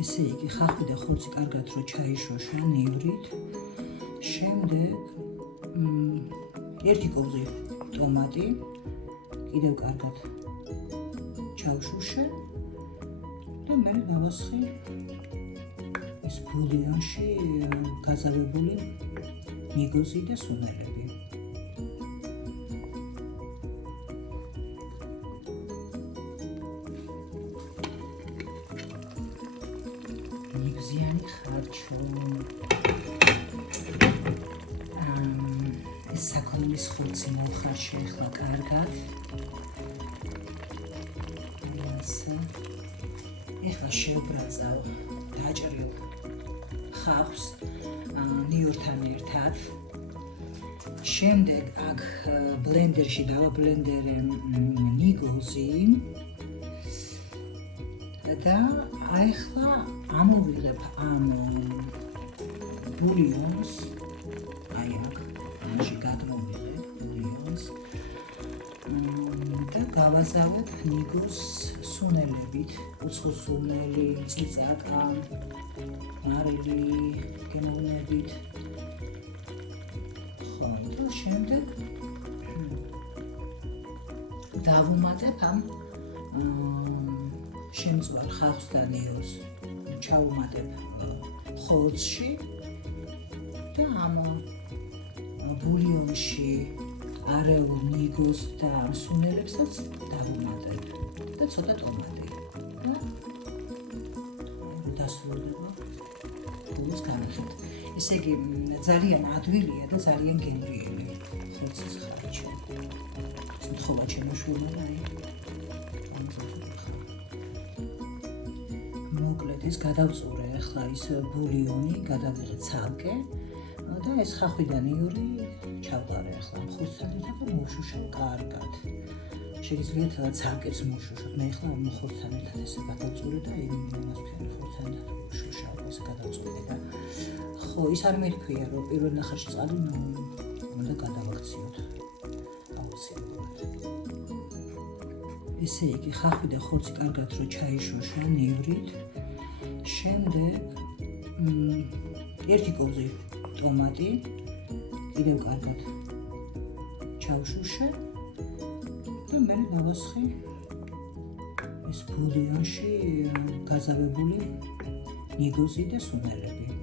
ესე იგი, ხახვი და ხორცი კარგად რო ჩაიშოშა ნივრით, შემდეგ ერთი კობზი ტომატი, კიდევ კარგად ჩავშუშე და მე დავასხი ეს ბულიონში გაზავებული ნიგოზი და სუნელები. ნიგზიანი ხარჩო. ეს საქონლის ხორცი მოვხარშე ახლა კარგად. ეხლა შევბრაწავ დაჭრილ ხავს ნიურთან ერთად. შემდეგ აქ ბლენდერში დავაბლენდერე ნიგოზი და ახლა ამოვიღებ ამ ბულიონს, აი აქ ამაში გადმოვიღებ ბულიონს და გავაზავებ ნიგოზს სუნელებით, უცხო სუნელი, წიწაკა, მარილი გემოვნებით. ხო, და შემდეგ დავუმატებ ამ შემწვარ ხავსს და ნიურს, ჩავუმატებ ხორცში და ამ ბულიონში არეულ ნიგოზს და სუნელებსაც დავუმატებ და ცოტა ტომატი. და დასრულდება ბულოს განხეთ. ესე იგი, ძალიან ადვილია და ძალიან გემრიელი ხორცის ხარჩი. სიტყვა შემოშვილა და აი მოკლედ ის გადავწურე ახლა ის ბულიონი, გადავიღე ცალკე და ეს ხახვი და ნიური ჩავყარე ახლა ხორცთან ერთად და მოვშუშავ კარგად. შეგიძლიათ ცალკეც მოვშუშოთ. მე ახლა ხორცთან ერთად ესე გადავწურე და იმასფერი ხორცთან ერთად მოვშუშავ, ესე გადავწურე და ხო, ის არ მეთქვია, რომ პირველ ნახევარში წყალი უნდა გადავაქციოთ. აუცილებლად. ესე იგი, ხახვი და ხორცი კარგად რო ჩაიშოშა ნივრით, შემდეგ ერთი კობზი ტომატი, კიდევ კარგად ჩავშუშე და მე დავასხი ეს ბულიონში გაზავებული ნიგოზი და სუნელები.